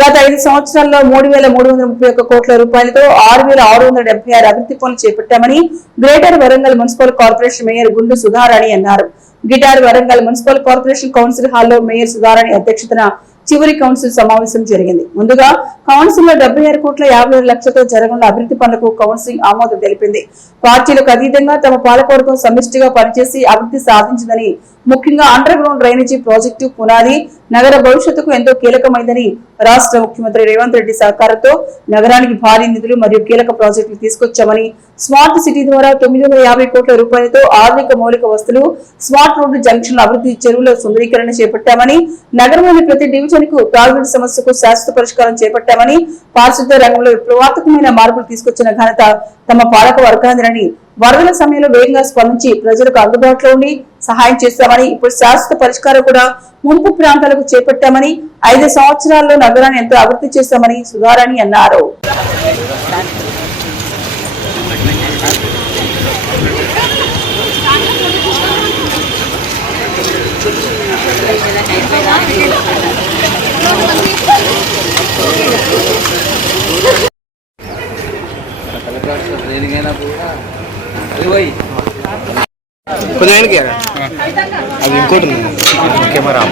గత 5 సంవత్సరాల్లో 3,331 కోట్ల రూపాయలతో 6,676 అభివృద్ధి పనులు చేపట్టామని greater Warangal municipal corporation mayor గుండు సుధారాణి అన్నారు. Guitar Warangal municipal corporation council హాల్లో మేయర్ సుధారాణి అధ్యక్షతన చివరి కౌన్సిల్ సమావేశం జరిగింది. ముందుగా కౌన్సిల్ లో 76 కోట్ల 57 లక్షలతో జరగనున్న అభివృద్ధి పనులకు కౌన్సిల్ ఆమోదం తెలిపింది. పార్టీలకు అతీతంగా తమ పాలకవర్గం సమిష్టిగా పనిచేసి అభివృద్ధి సాధించిందని, ముఖ్యంగా అండర్ గ్రౌండ్ డ్రైనేజీ ప్రాజెక్టు పునాది నగర భవిష్యత్తుకు ఎంతో కీలకమైందని, రాష్ట్ర ముఖ్యమంత్రి రేవంత్ రెడ్డి సహకారంతో నగరానికి భారీ నిధులు మరియు కీలక ప్రాజెక్టులు తీసుకొచ్చామని, స్మార్ట్ సిటీ ద్వారా 950 కోట్ల రూపాయలతో ఆధునిక మౌలిక వస్తువులు, స్మార్ట్ రోడ్డు జంక్షన్ల అభివృద్ధి, చెరువుల సుందరీకరణ చేపట్టామని, నగరంలోని ప్రతి డివిజన్ కు తాగునీటి సమస్యకు శాశ్వత పరిష్కారం చేపట్టామని, పారిశుద్ధ రంగంలో విప్లవాత్మకమైన మార్పులు తీసుకొచ్చిన ఘనత తమ పాలక వర్గాందని, వరదల సమయంలో వేగంగా స్పందించి ప్రజలకు అందుబాటులో ఉండి సహాయం చేస్తామని, ఇప్పుడు శాశ్వత పరిష్కారం కూడా ముంపు ప్రాంతాలకు చేపట్టామని, 5 సంవత్సరాల్లో నగరాన్ని ఎంతో అభివృద్ధి చేస్తామని సుధారాణి అన్నారు. అది ఇంకోటి కెమెరా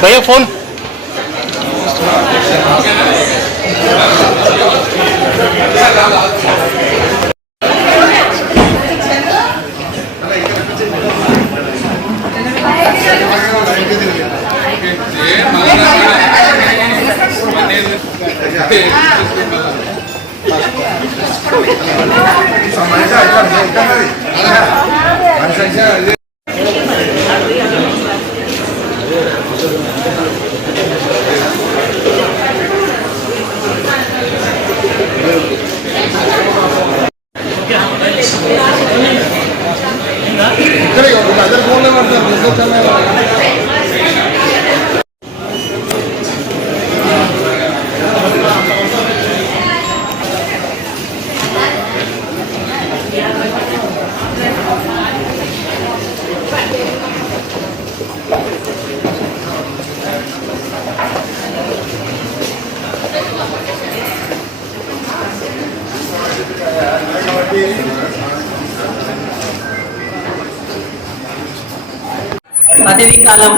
भैया फोन పదవీ కాలం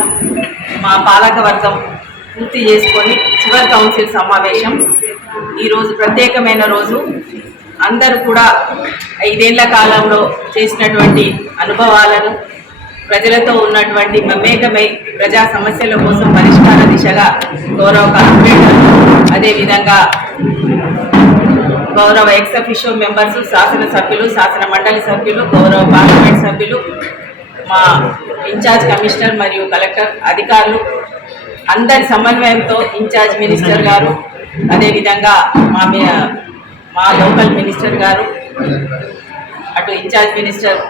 మా పాలక వర్గం పూర్తి చేసుకొని చివరి కౌన్సిల్ సమావేశం ఈరోజు ప్రత్యేకమైన రోజు. అందరూ కూడా 5 ఏళ్ల కాలంలో చేసినటువంటి అనుభవాలను, ప్రజలతో ఉన్నటువంటి మమేకమై ప్రజా సమస్యల కోసం పరిష్కార దిశగా గౌరవ కార్పొరేటర్, అదేవిధంగా గౌరవ ఎక్స్ అఫిషియో మెంబర్స్, శాసనసభ్యులు, శాసన మండలి సభ్యులు, గౌరవ పార్లమెంట్ సభ్యులు, మా ఇన్ఛార్జ్ కమిషనర్ మరియు కలెక్టర్ అధికారులు అందరి సమన్వయంతో ఇన్ఛార్జ్ మినిస్టర్ గారు, అదేవిధంగా మా లోకల్ మినిస్టర్ గారు, అటు ఇన్ఛార్జ్ మినిస్టర్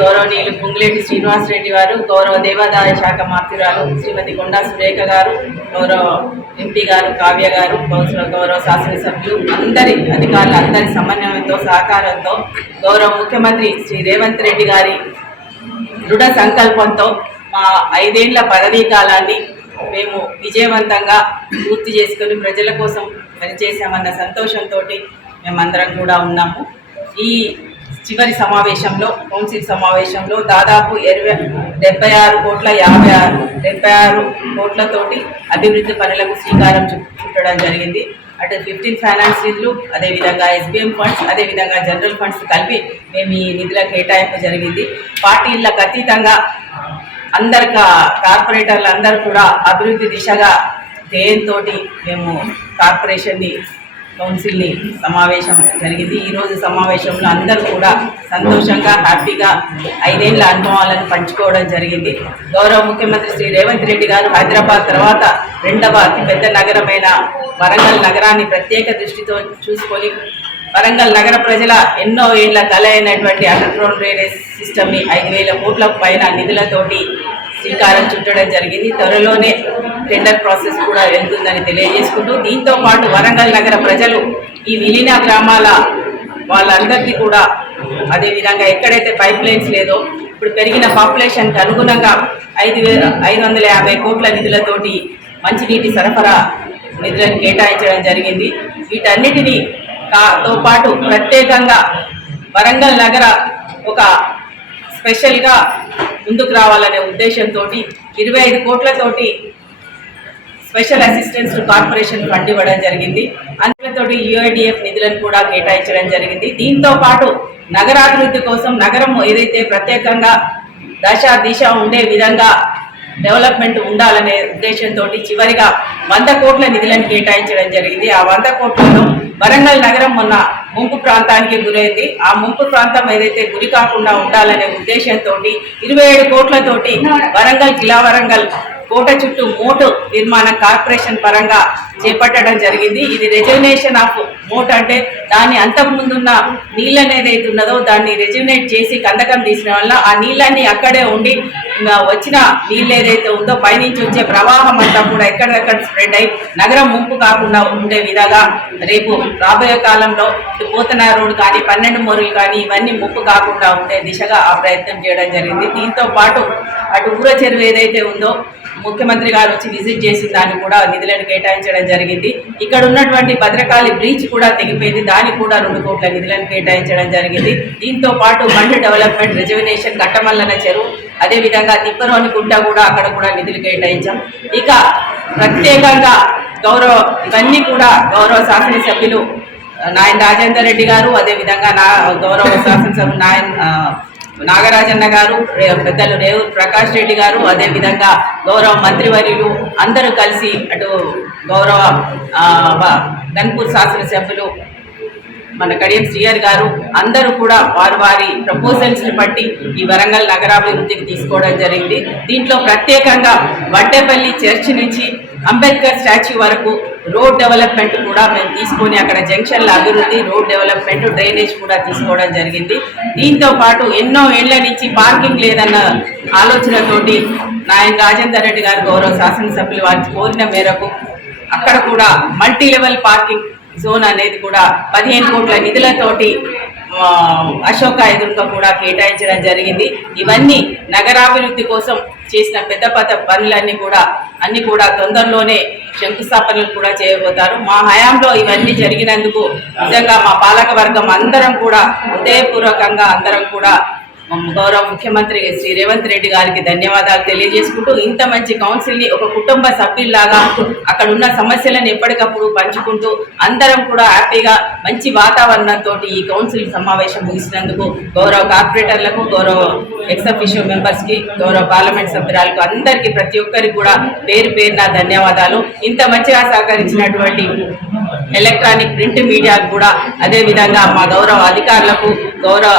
గౌరవనీయులు పొంగులేటి శ్రీనివాస్ రెడ్డి గారు, గౌరవ దేవాదాయ శాఖ మంత్రురాలు శ్రీమతి కొండా సురేఖ గారు, గౌరవ ఎంపీ గారు కావ్య గారు, గౌరవ శాసనసభ్యులు అందరి అధికారులు అందరి సమన్వయంతో సహకారంతో గౌరవ ముఖ్యమంత్రి శ్రీ రేవంత్ రెడ్డి గారి దృఢ సంకల్పంతో మా 5 ఏళ్ల పదవీ కాలాన్ని మేము విజయవంతంగా పూర్తి చేసుకుని ప్రజల కోసం పనిచేసామన్న సంతోషంతో మేమందరం కూడా ఉన్నాము. ఈ చివరి సమావేశంలో, కౌన్సిల్ సమావేశంలో దాదాపు 76 కోట్లతోటి అభివృద్ధి పనులకు శ్రీకారం చుట్టడం జరిగింది. అటు 15 ఫైనాన్స్ నిధులు, అదేవిధంగా SBM ఫండ్స్, అదేవిధంగా జనరల్ ఫండ్స్ కలిపి మేము ఈ నిధుల కేటాయింపు జరిగింది. పార్టీలకు అతీతంగా అందరు కార్పొరేటర్లు అందరూ కూడా అభివృద్ధి దిశగా ధ్యేయంతో మేము కార్పొరేషన్ని కౌన్సిల్ని సమావేశం జరిగింది. ఈరోజు సమావేశంలో అందరూ కూడా సంతోషంగా హ్యాపీగా 5 ఏళ్ల అనుభవాలను పంచుకోవడం జరిగింది. గౌరవ ముఖ్యమంత్రి శ్రీ రేవంత్ రెడ్డి గారు హైదరాబాద్ తర్వాత 2వ అతిపెద్ద నగరమైన వరంగల్ నగరాన్ని ప్రత్యేక దృష్టితో చూసుకొని వరంగల్ నగర ప్రజల ఎన్నో ఏళ్ల కల అయినటువంటి అండర్గ్రౌండ్ డ్రైనేజ్ సిస్టమ్ని 5,000 కోట్ల పైన నిధులతోటి శ్రీకారం చుట్టడం జరిగింది. త్వరలోనే టెండర్ ప్రాసెస్ కూడా వెళ్తుందని తెలియజేసుకుంటూ, దీంతో పాటు వరంగల్ నగర ప్రజలు ఈ విలీన గ్రామాల వాళ్ళందరికీ కూడా అదేవిధంగా ఎక్కడైతే పైప్ లైన్స్ లేదో ఇప్పుడు పెరిగిన పాపులేషన్కి అనుగుణంగా 550 కోట్ల నిధులతోటి మంచినీటి సరఫరా నిధులను కేటాయించడం జరిగింది. వీటన్నిటినీ తో పాటు ప్రత్యేకంగా వరంగల్ నగర ఒక స్పెషల్గా ముందుకు రావాలనే ఉద్దేశంతో 25 కోట్లతోటి స్పెషల్ అసిస్టెన్స్ కార్పొరేషన్ ఫండ్ ఇవ్వడం జరిగింది. అందులోతోటి UIDF నిధులను కూడా కేటాయించడం జరిగింది. దీంతో పాటు నగరాభివృద్ధి కోసం నగరం ఏదైతే ప్రత్యేకంగా దిశ ఉండే విధంగా డెవలప్మెంట్ ఉండాలనే ఉద్దేశంతో చివరిగా 100 కోట్ల నిధులను కేటాయించడం జరిగింది. ఆ 100 కోట్లలో వరంగల్ నగరం మొన్న ముంపు ప్రాంతానికి గురైంది. ఆ ముంపు ప్రాంతం ఏదైతే గురి కాకుండా ఉండాలనే ఉద్దేశంతో 27 కోట్లతోటి వరంగల్ కిలా వరంగల్ కోట చుట్టూ మోటు నిర్మాణం కార్పొరేషన్ పరంగా చేపట్టడం జరిగింది. ఇది రెజ్యునేషన్ ఆఫ్ మోట్ అంటే దాని అంతకుముందున్న నీళ్ళని ఏదైతే ఉన్నదో దాన్ని రెజ్యునేట్ చేసి కందకం తీసిన వల్ల ఆ నీళ్ళన్నీ అక్కడే ఉండి వచ్చిన నీళ్ళు ఏదైతే ఉందో పైనుంచి వచ్చే ప్రవాహం అంతా కూడా ఎక్కడెక్కడ స్ప్రెడ్ అయి నగరం ముంపు కాకుండా ఉండే విధంగా రేపు రాబోయే కాలంలో పోతన రోడ్ కానీ 12 మోరులు కానీ ఇవన్నీ ముప్పు కాకుండా ఉండే దిశగా ఆ ప్రయత్నం చేయడం జరిగింది. దీంతో పాటు అటు ఊర చెరువు ఏదైతే ఉందో ముఖ్యమంత్రి గారు వచ్చి విజిట్ చేసిన దాన్ని కూడా నిధులను కేటాయించడం జరిగింది. ఇక్కడ ఉన్నటువంటి భద్రకాళి బ్రీచ్ కూడా తెగిపోయింది, దానికి కూడా 2 కోట్ల నిధులను కేటాయించడం జరిగింది. దీంతో పాటు బండ్ డెవలప్మెంట్ రెజ్యునేషన్ కట్టమల్లన చెరువు, అదేవిధంగా తిప్పరోని గుంట కూడా అక్కడ కూడా నిధులు కేటాయించాం. ఇక ప్రత్యేకంగా ఇవన్నీ కూడా గౌరవ శాసనసభ్యులు నాయన్ రాజేందర్ రెడ్డి గారు, అదేవిధంగా గౌరవ శాసనసభ్యులు నాగరాజన్న గారు, పెద్దలు రేవూరు ప్రకాష్ రెడ్డి గారు, అదేవిధంగా గౌరవ మంత్రివర్యులు అందరూ కలిసి అటు గౌరవ గన్పూర్ శాసనసభ్యులు మన కడియం శ్రీయర్ గారు అందరూ కూడా వారి ప్రపోజల్స్ని బట్టి ఈ వరంగల్ నగరాభివృద్ధికి తీసుకోవడం జరిగింది. దీంట్లో ప్రత్యేకంగా వడ్డేపల్లి చర్చ్ నుంచి అంబేద్కర్ స్టాచ్యూ వరకు రోడ్ డెవలప్మెంట్ కూడా మేము తీసుకొని అక్కడ జంక్షన్ల అభివృద్ధి, రోడ్ డెవలప్మెంట్, డ్రైనేజ్ కూడా తీసుకోవడం జరిగింది. దీంతో పాటు ఎన్నో ఏళ్ల నుంచి పార్కింగ్ లేదన్న ఆలోచనతోటి నాయన్ రాజేందర్ రెడ్డి గారు గౌరవ శాసనసభ్యులు వారి కోరిన మేరకు అక్కడ కూడా మల్టీ లెవెల్ పార్కింగ్ జోన్ అనేది కూడా 15 కోట్ల నిధులతోటి అశోక ఎదురుగా కూడా కేటాయించడం జరిగింది. ఇవన్నీ నగరాభివృద్ధి కోసం చేసిన పెద్ద పనులన్నీ కూడా తొందరలోనే శంకుస్థాపనలు కూడా చేయబోతారు. మా హయాంలో ఇవన్నీ జరిగినందుకు నిజంగా మా పాలక వర్గం అందరం కూడా హృదయపూర్వకంగా అందరం కూడా గౌరవ ముఖ్యమంత్రి శ్రీ రేవంత్ రెడ్డి గారికి ధన్యవాదాలు తెలియజేసుకుంటూ ఇంత మంచి కౌన్సిల్ ని ఒక కుటుంబ సభ్యుల్లాగా అక్కడ ఉన్న సమస్యలను ఎప్పటికప్పుడు పంచుకుంటూ అందరం కూడా హ్యాపీగా మంచి వాతావరణంతో ఈ కౌన్సిల్ సమావేశం ముగిసినందుకు గౌరవ కార్పొరేటర్లకు, గౌరవ ఎక్స్ అఫీషియో మెంబర్స్ కి, గౌరవ పార్లమెంట్ సభ్యురాలకు అందరికీ ప్రతి ఒక్కరికి కూడా పేరు పేరున ధన్యవాదాలు. ఇంత మంచిగా సహకరించినటువంటి ఎలక్ట్రానిక్ ప్రింట్ మీడియాకు కూడా, అదే విధంగా మా గౌరవ అధికారులకు, గౌరవ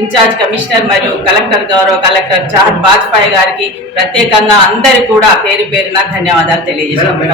ఇన్ఛార్జ్ కమిషనర్ మరియు గౌరవ కలెక్టర్ చాహత్ బాజ్పాయ్ గారికి ప్రత్యేకంగా అందరికీ కూడా పేరు పేరున ధన్యవాదాలు తెలియజేస్తున్నాను.